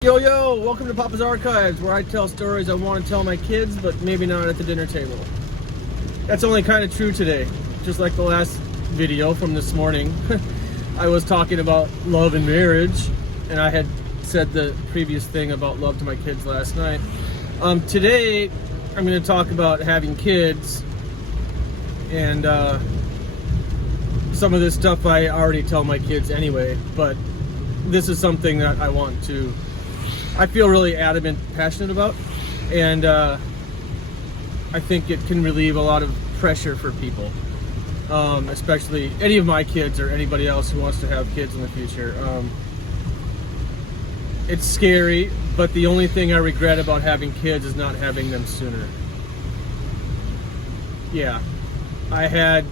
Yo, welcome to Papa's Archives, where I tell stories I want to tell my kids, but maybe not at the dinner table. That's only kind of true today. Just like the last video from this morning, I was talking about love and marriage, and I had said the previous thing about love to my kids last night. Today, I'm going to talk about having kids, and some of this stuff I already tell my kids anyway, but this is something that I feel really adamant, passionate about, and I think it can relieve a lot of pressure for people, especially any of my kids or anybody else who wants to have kids in the future. It's scary, but the only thing I regret about having kids is not having them sooner. Yeah, I had,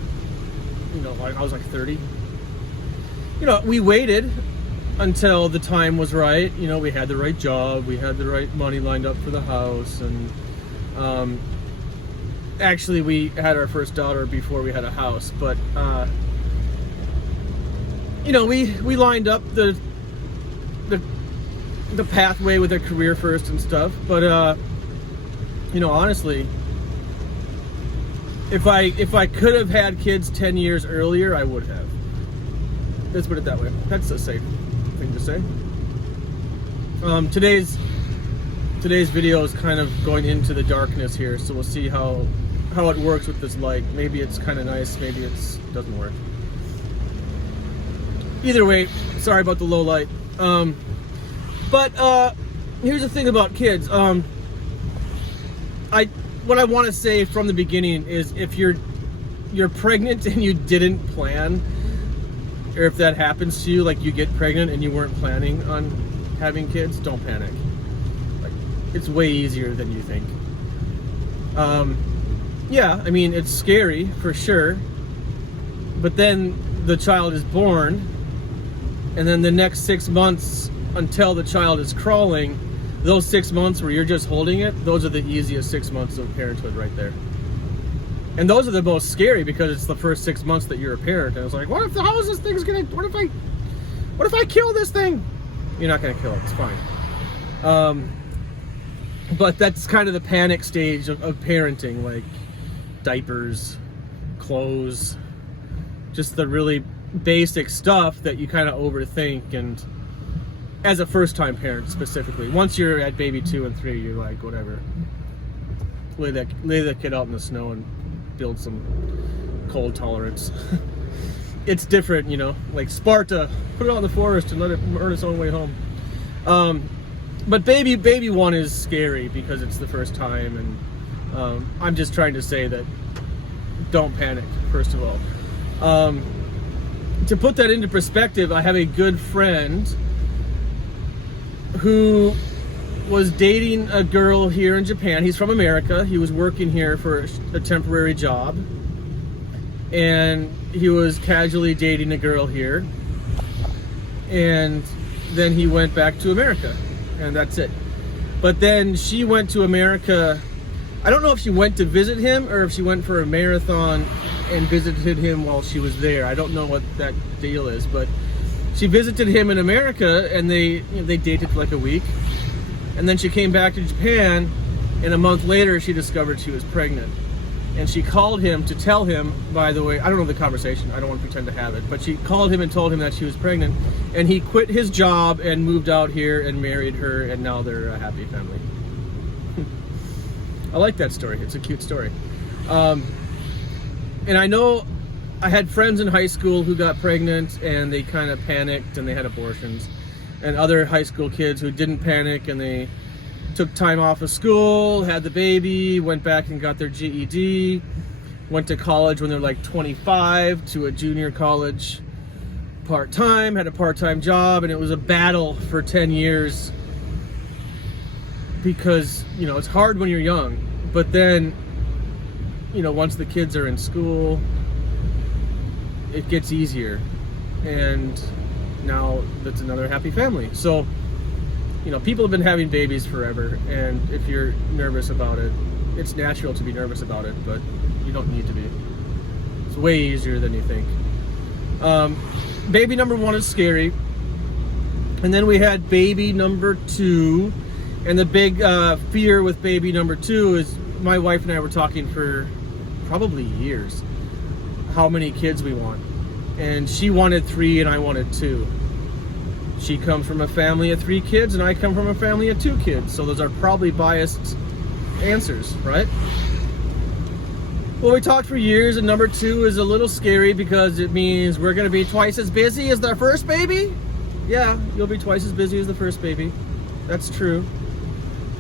I was like 30. We waited until the time was right. We had the right job, we had the right money lined up for the house, and actually we had our first daughter before we had a house, but we lined up the pathway with a career first and stuff, but honestly, if I could have had kids 10 years earlier, I would have. Let's put it that way. That's a safe thing to say. Today's video is kind of going into the darkness here, so we'll see how it works with this light. Maybe it's kind of nice, maybe it doesn't work. Either way, sorry about the low light. But here's the thing about kids. What I want to say from the beginning is, if you're pregnant and you didn't plan, or if that happens to you, like you get pregnant and you weren't planning on having kids, don't panic. Like, it's way easier than you think. Yeah, I mean, it's scary for sure, but then the child is born, and then the next 6 months until the child is crawling, those 6 months where you're just holding it, those are the easiest 6 months of parenthood right there. And those are the most scary, because it's the first 6 months that you're a parent, and it's like, what if I kill this thing? You're not gonna kill it, it's fine. But that's kind of the panic stage of parenting, like diapers, clothes, just the really basic stuff that you kind of overthink. And as a first-time parent specifically, once you're at baby 2 and 3, you're like, whatever, lay that kid out in the snow and build some cold tolerance. It's different, like Sparta, put it out in the forest and let it earn its own way home. But baby 1 is scary because it's the first time, and I'm just trying to say that don't panic, first of all. To put that into perspective, I have a good friend who was dating a girl here in Japan. He's from America. He was working here for a temporary job, and he was casually dating a girl here, and then he went back to America, and that's it. But then she went to America. I don't know if she went to visit him or if she went for a marathon and visited him while she was there. I don't know what that deal is, but she visited him in America, and they dated for like a week. And then she came back to Japan, and a month later she discovered she was pregnant. And she called him to tell him, by the way, I don't know the conversation, I don't want to pretend to have it, but she called him and told him that she was pregnant, and he quit his job and moved out here and married her, and now they're a happy family. I like that story. It's a cute story. And I know I had friends in high school who got pregnant and they kind of panicked and they had abortions, and other high school kids who didn't panic and they took time off of school, had the baby, went back and got their GED, went to college when they're like 25 to a junior college part-time, had a part-time job, and it was a battle for 10 years because, it's hard when you're young, but then, once the kids are in school, it gets easier, and now that's another happy family. So, people have been having babies forever, and if you're nervous about it, it's natural to be nervous about it, but you don't need to be. It's way easier than you think. Baby number 1 is scary. And then we had baby number 2. And the big fear with baby number 2 is my wife and I were talking for probably years how many kids we want. And she wanted 3 and I wanted 2. She comes from a family of 3 kids and I come from a family of 2 kids. So those are probably biased answers, right? Well, we talked for years, and number 2 is a little scary because it means we're going to be twice as busy as their first baby. Yeah, you'll be twice as busy as the first baby. That's true.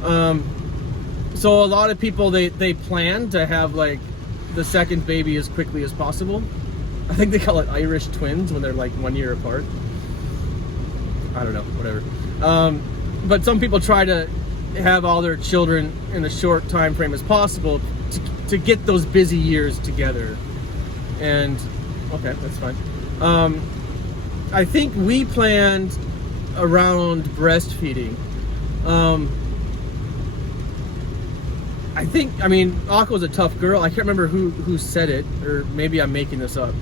So a lot of people, they plan to have like the second baby as quickly as possible. I think they call it Irish twins when they're like 1 year apart. I don't know, whatever. But some people try to have all their children in a short time frame as possible to get those busy years together. And okay, that's fine. I think we planned around breastfeeding. I mean, Akko's a tough girl. I can't remember who said it, or maybe I'm making this up.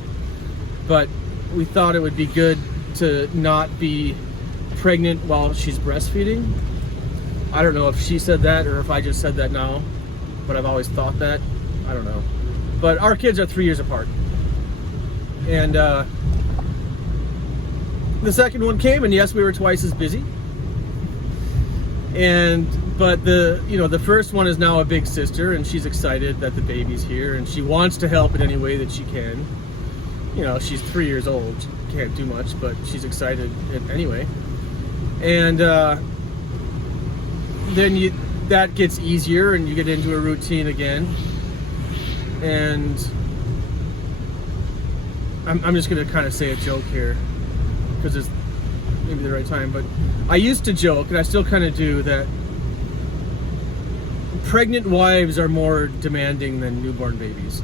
But we thought it would be good to not be pregnant while she's breastfeeding. I don't know if she said that or if I just said that now, but I've always thought that. I don't know. But our kids are 3 years apart. And the second one came, and yes, we were twice as busy. But the first one is now a big sister, and she's excited that the baby's here, and she wants to help in any way that she can. You know, she's 3 years old, she can't do much, but she's excited anyway. And then that gets easier, and you get into a routine again. And I'm just gonna kind of say a joke here because it's maybe the right time, but I used to joke, and I still kind of do, that pregnant wives are more demanding than newborn babies.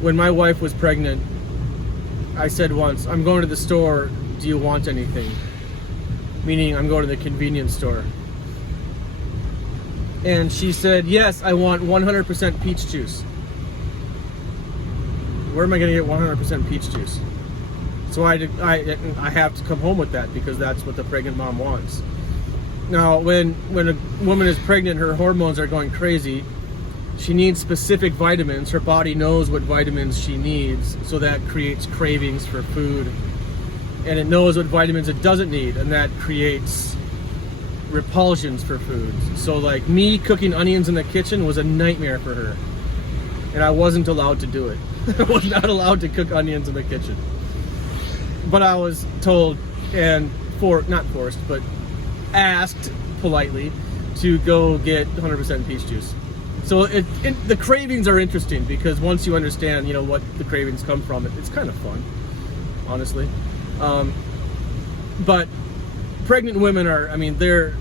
When my wife was pregnant, I said once, "I'm going to the store, do you want anything?" Meaning I'm going to the convenience store. And she said, "Yes, I want 100% peach juice." Where am I going to get 100% peach juice? So I have to come home with that because that's what the pregnant mom wants. Now, when a woman is pregnant, her hormones are going crazy. She needs specific vitamins. Her body knows what vitamins she needs, so that creates cravings for food. And it knows what vitamins it doesn't need, and that creates repulsions for foods. So like me cooking onions in the kitchen was a nightmare for her. And I wasn't allowed to do it. I was not allowed to cook onions in the kitchen. But I was told, and not forced, but asked politely to go get 100% peach juice. So the cravings are interesting because once you understand, you know, what the cravings come from, it's kind of fun, honestly. But pregnant women they're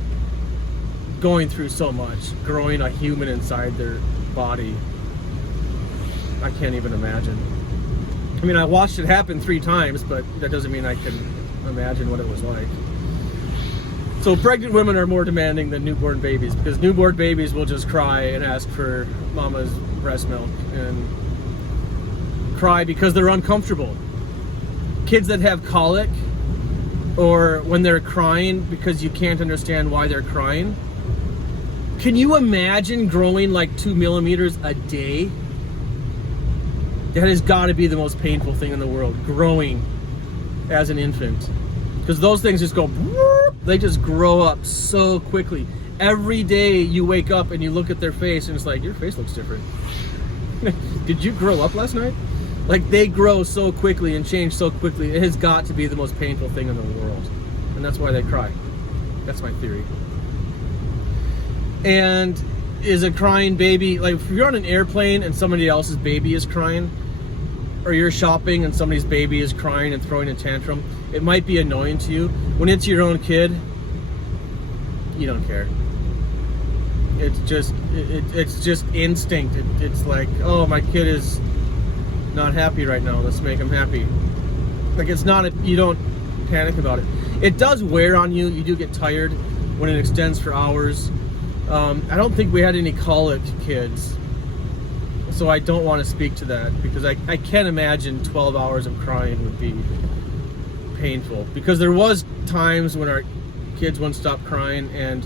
going through so much, growing a human inside their body. I can't even imagine. I mean, I watched it happen 3 times, but that doesn't mean I can imagine what it was like. So pregnant women are more demanding than newborn babies because newborn babies will just cry and ask for mama's breast milk and cry because they're uncomfortable. Kids that have colic, or when they're crying because you can't understand why they're crying. Can you imagine growing like 2 millimeters a day? That has got to be the most painful thing in the world, growing as an infant. Because those things just go, they just grow up so quickly. Every day you wake up and you look at their face and it's like, your face looks different. Did you grow up last night? Like, they grow so quickly and change so quickly. It has got to be the most painful thing in the world. And that's why they cry. That's my theory. And is a crying baby, like if you're on an airplane and somebody else's baby is crying, or you're shopping and somebody's baby is crying and throwing a tantrum, it might be annoying to you. When it's your own kid, you don't care. It's just instinct. It's like, oh, my kid is not happy right now, let's make him happy. Like, it's not you don't panic about it. It does wear on you. You do get tired when it extends for hours. I don't think we had any colic kids, so I don't want to speak to that because I can't imagine 12 hours of crying would be painful, because there was times when our kids wouldn't stop crying, and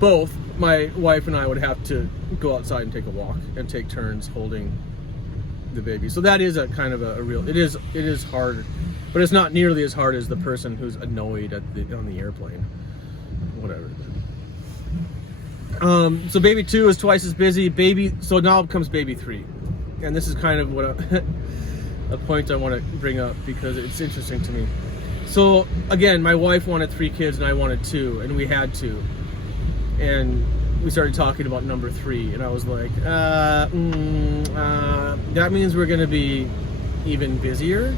both my wife and I would have to go outside and take a walk and take turns holding the baby. So that is a kind of a real, it is hard, but it's not nearly as hard as the person who's annoyed on the airplane. Whatever. So baby 2 is twice as busy. So now comes baby 3. And this is kind of what a point I want to bring up because it's interesting to me. So again, my wife wanted 3 kids and I wanted 2, and we had 2. And we started talking about number 3, and I was like, that means we're going to be even busier?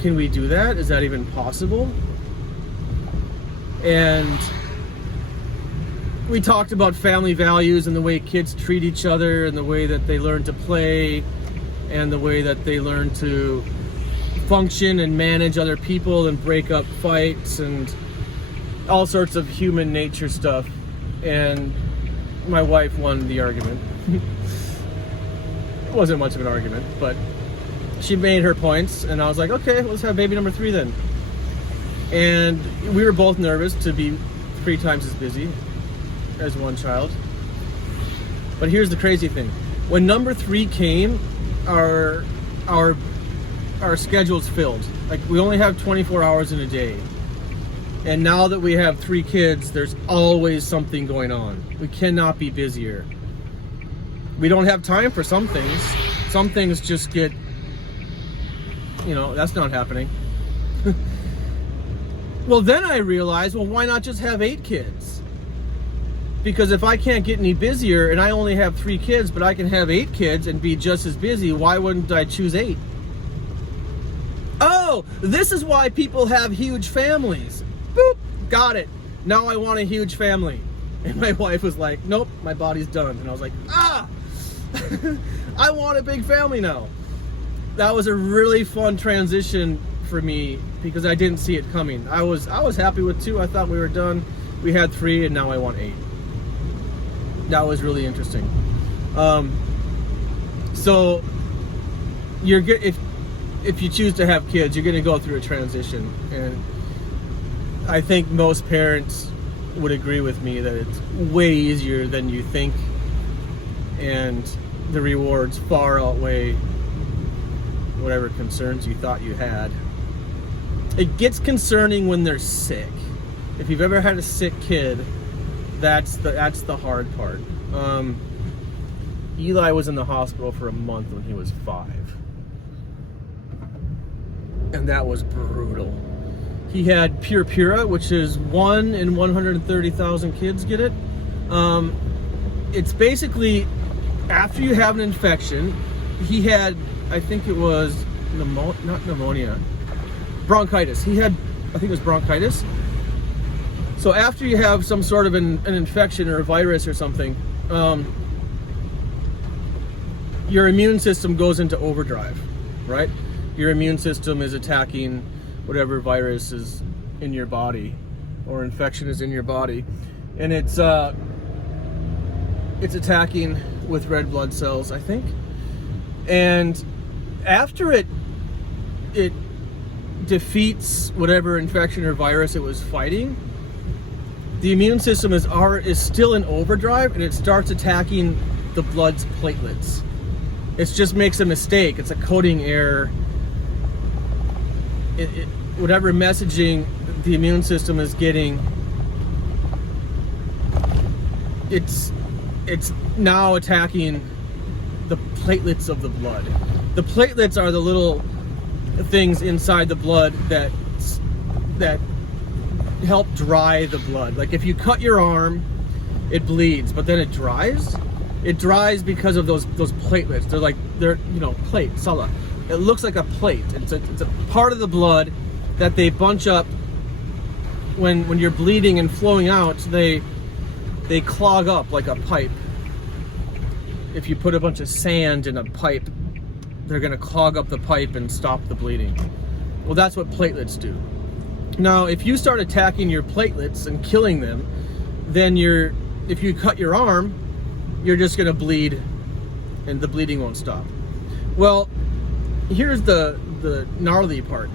Can we do that? Is that even possible? And we talked about family values and the way kids treat each other and the way that they learn to play and the way that they learn to function and manage other people and break up fights and all sorts of human nature stuff. And my wife won the argument. It wasn't much of an argument, but she made her points, and I was like, okay, let's have baby number 3 then. And we were both nervous to be 3 times as busy as one child. But here's the crazy thing. When number 3 came, our schedule's filled. Like, we only have 24 hours in a day. And now that we have 3 kids, there's always something going on. We cannot be busier. We don't have time for some things. Some things just get, that's not happening. Well, then I realized, why not just have 8 kids? Because if I can't get any busier and I only have 3 kids, but I can have 8 kids and be just as busy, why wouldn't I choose 8? Oh, this is why people have huge families. Boop, got it. Now I want a huge family. And my wife was like, nope, my body's done. And I was like, I want a big family now. That was a really fun transition for me because I didn't see it coming. I was happy with 2. I thought we were done. We had 3, and now I want 8. That was really interesting. So you're good if you choose to have kids, you're going to go through a transition, and I think most parents would agree with me that it's way easier than you think, and the rewards far outweigh whatever concerns you thought you had. It gets concerning when they're sick. If you've ever had a sick kid, that's the hard part. Eli was in the hospital for a month when he was 5. And that was brutal. He had purpura, which is 1 in 130,000 kids get it. It's basically after you have an infection. He had, I think it was not pneumonia, bronchitis. He had, I think it was bronchitis. So after you have some sort of an infection or a virus or something, your immune system goes into overdrive, right? Your immune system is attacking whatever virus is in your body or infection is in your body, and it's attacking with red blood cells, I think. And after it defeats whatever infection or virus it was fighting, the immune system is still in overdrive, and it starts attacking the blood's platelets. It just makes a mistake. It's a coding error. Whatever messaging the immune system is getting, it's now attacking the platelets of the blood. The platelets are the little things inside the blood that help dry the blood. Like if you cut your arm, it bleeds, but then it dries. It dries because of those platelets. They're plate, sala. It looks like a plate. It's a part of the blood that they bunch up when you're bleeding and flowing out. They clog up like a pipe. If you put a bunch of sand in a pipe, they're going to clog up the pipe and stop the bleeding. Well, that's what platelets do. Now, if you start attacking your platelets and killing them, then if you cut your arm, you're just going to bleed, and the bleeding won't stop. Well, here's the gnarly part.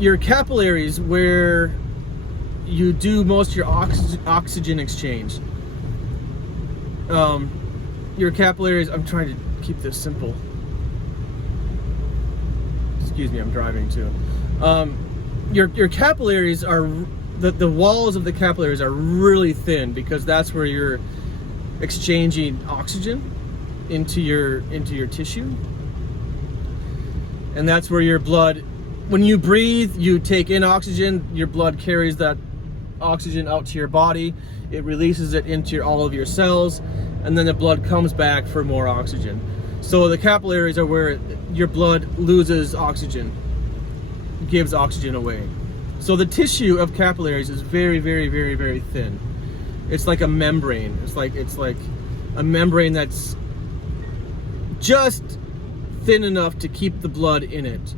your capillaries, where you do most of your oxygen exchange. Your capillaries, I'm trying to keep this simple. Excuse me, I'm driving too. Your capillaries are, the walls of the capillaries are really thin, because that's where you're exchanging oxygen into your tissue. And that's where your blood, when you breathe, you take in oxygen, your blood carries that oxygen out to your body, it releases it into all of your cells, and then the blood comes back for more oxygen. So the capillaries are where your blood loses oxygen, gives oxygen away. So the tissue of capillaries is very, very, very, very thin. It's like a membrane. It's like a membrane that's just thin enough to keep the blood in it.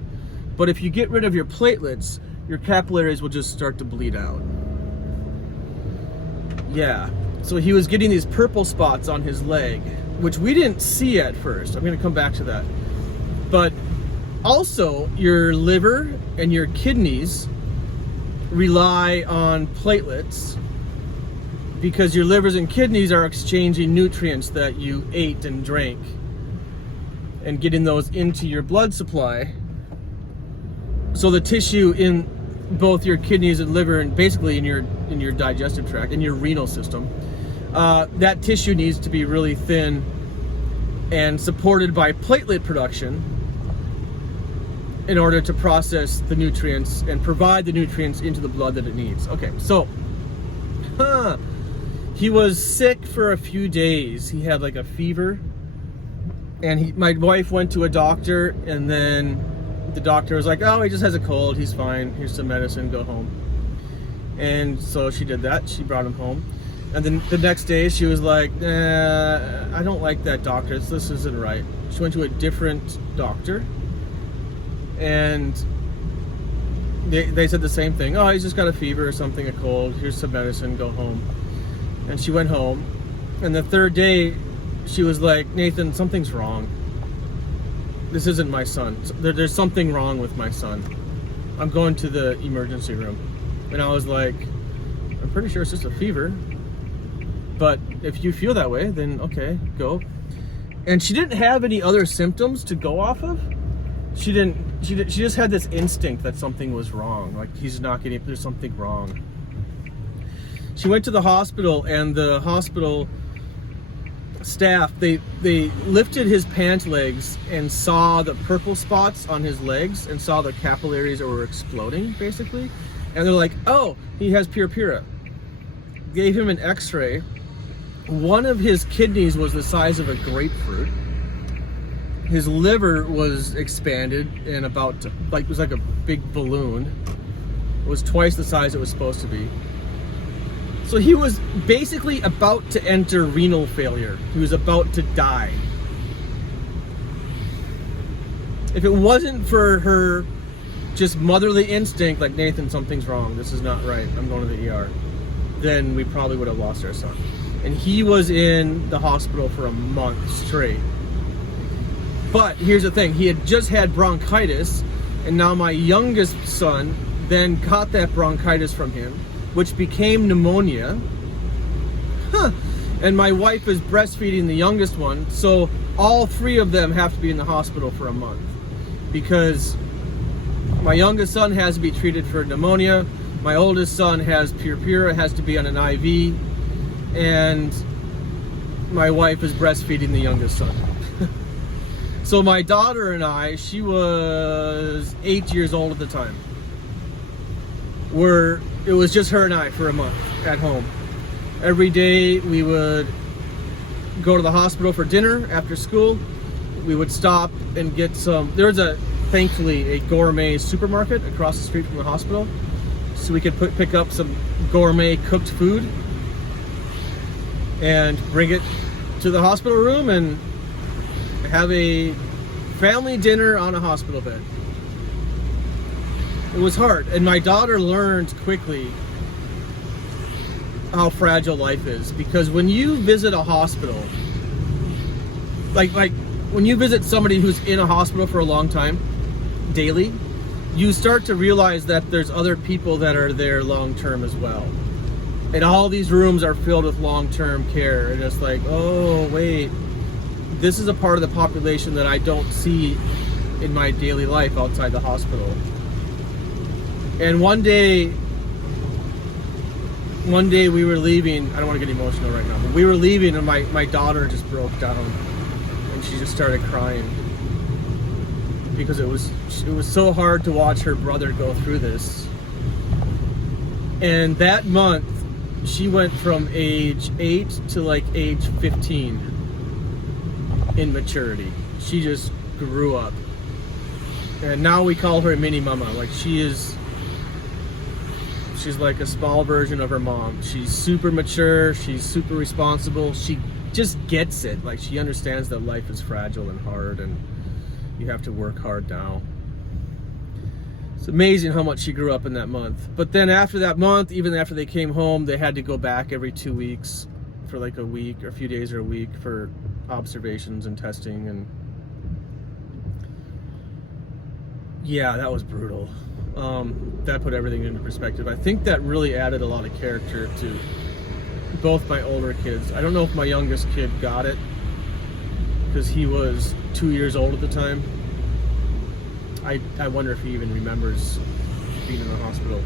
But if you get rid of your platelets, your capillaries will just start to bleed out. Yeah. So he was getting these purple spots on his leg, which we didn't see at first. I'm going to come back to that. But also, your liver and your kidneys rely on platelets, because your livers and kidneys are exchanging nutrients that you ate and drank and getting those into your blood supply. So the tissue in both your kidneys and liver, and basically in your digestive tract, in your renal system, that tissue needs to be really thin and supported by platelet production in order to process the nutrients and provide the nutrients into the blood that it needs. Okay, so he was sick for a few days. He had like a fever, and my wife went to a doctor, and then the doctor was like, oh, he just has a cold, he's fine, here's some medicine, go home. And so she did that, she brought him home. And then the next day she was like, I don't like that doctor, this isn't right. She went to a different doctor, and they said the same thing. Oh, he's just got a fever or something, a cold, here's some medicine, go home. And she went home, and the third day she was like, Nathan, something's wrong. This isn't my son. There's something wrong with my son. I'm going to the emergency room. And I was like, I'm pretty sure it's just a fever, but if you feel that way, then okay, go. And she didn't have any other symptoms to go off of. She just had this instinct that something was wrong. Like, he's not getting, there's something wrong. She went to the hospital, and the hospital staff, they lifted his pant legs and saw the purple spots on his legs and saw the capillaries that were exploding, basically. And they're like, oh, he has purpura. Gave him an x-ray. One of his kidneys was the size of a grapefruit. His liver was expanded and about to, like, it was like a big balloon. It was twice the size it was supposed to be. So he was basically about to enter renal failure. He was about to die. If it wasn't for her just motherly instinct, like, Nathan, something's wrong, this is not right, I'm going to the ER, then we probably would have lost our son. And he was in the hospital for a month straight. But here's the thing, he had just had bronchitis, and now my youngest son then caught that bronchitis from him, which became pneumonia. And my wife is breastfeeding the youngest one, so all three of them have to be in the hospital for a month, because my youngest son has to be treated for pneumonia, my oldest son has purpura, has to be on an IV, and my wife is breastfeeding the youngest son. So my daughter and I, she was 8 years old at the time, it was just her and I for a month at home. Every day we would go to the hospital for dinner after school. We would stop and get some, there was thankfully a gourmet supermarket across the street from the hospital, so we could pick up some gourmet cooked food and bring it to the hospital room and have a family dinner on a hospital bed. It was hard, and my daughter learned quickly how fragile life is, because when you visit a hospital, like when you visit somebody who's in a hospital for a long time, daily, you start to realize that there's other people that are there long term as well. And all these rooms are filled with long term care. And it's like, oh, wait, this is a part of the population that I don't see in my daily life outside the hospital. And one day we were leaving. I don't want to get emotional right now, but we were leaving, and my daughter just broke down, and she just started crying because it was so hard to watch her brother go through this. And that month, she went from age 8 to like age 15 in maturity. She just grew up, and now we call her mini mama. Like she's like a small version of her mom. She's super mature, she's super responsible, she just gets it. Like she understands that life is fragile and hard and you have to work hard now. It's amazing how much she grew up in that month. But then after that month, even after they came home, they had to go back every 2 weeks for like a week or a few days or a week for observations and testing. And yeah, that was brutal. That put everything into perspective. I think that really added a lot of character to both my older kids. I don't know if my youngest kid got it because he was 2 years old at the time. I wonder if he even remembers being in the hospital.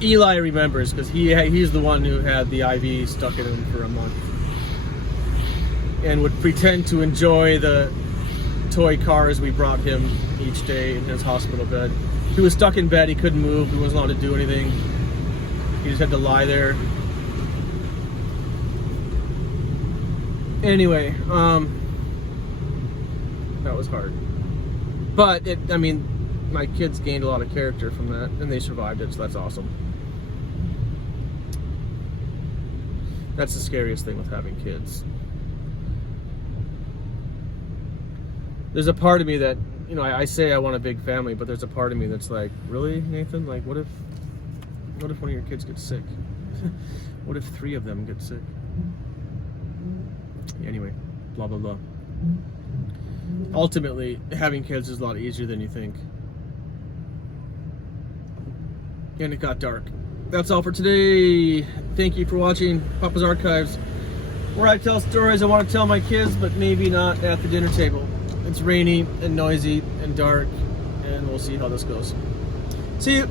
Eli remembers because he's the one who had the IV stuck in him for a month and would pretend to enjoy the toy cars we brought him each day in his hospital bed. He was stuck in bed, he couldn't move, he wasn't allowed to do anything. He just had to lie there. Anyway, that was hard. But my kids gained a lot of character from that, and they survived it, so that's awesome. That's the scariest thing with having kids. There's a part of me that, I say I want a big family, but there's a part of me that's like, really, Nathan? Like, what if one of your kids gets sick? What if 3 of them get sick? Anyway, blah, blah, blah. Ultimately, having kids is a lot easier than you think. And it got dark. That's all for today. Thank you for watching Papa's Archives, where I tell stories I want to tell my kids, but maybe not at the dinner table. It's rainy and noisy and dark, and we'll see how this goes. See you.